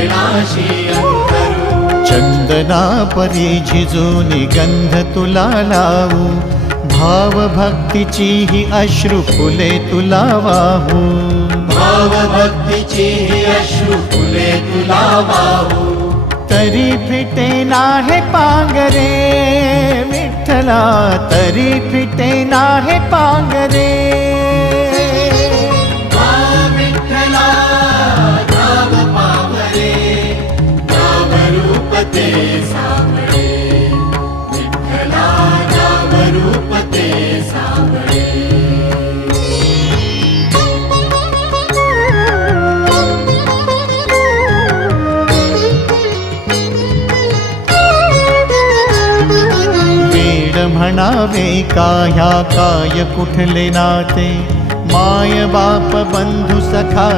चरणाशी अंतरू। चंदना परी झिजूनी गंध तुला लावू, भाव भक्तीची ही अश्रु फुले तुला वाहू। भाव भक्तीची ही अश्रु फुले तुला वाहू। तरी फिटे नाहे पांगरे विठ्ठला, तरी फिटे नाहे पांगरे। विठ्ठला नाम पावरे, नाम रूप ते सावळे। विठ्ठला नाम रूप ते सावळे। म्हणावे काह्या काय कुठले नाते, माय बाप बंधु सखा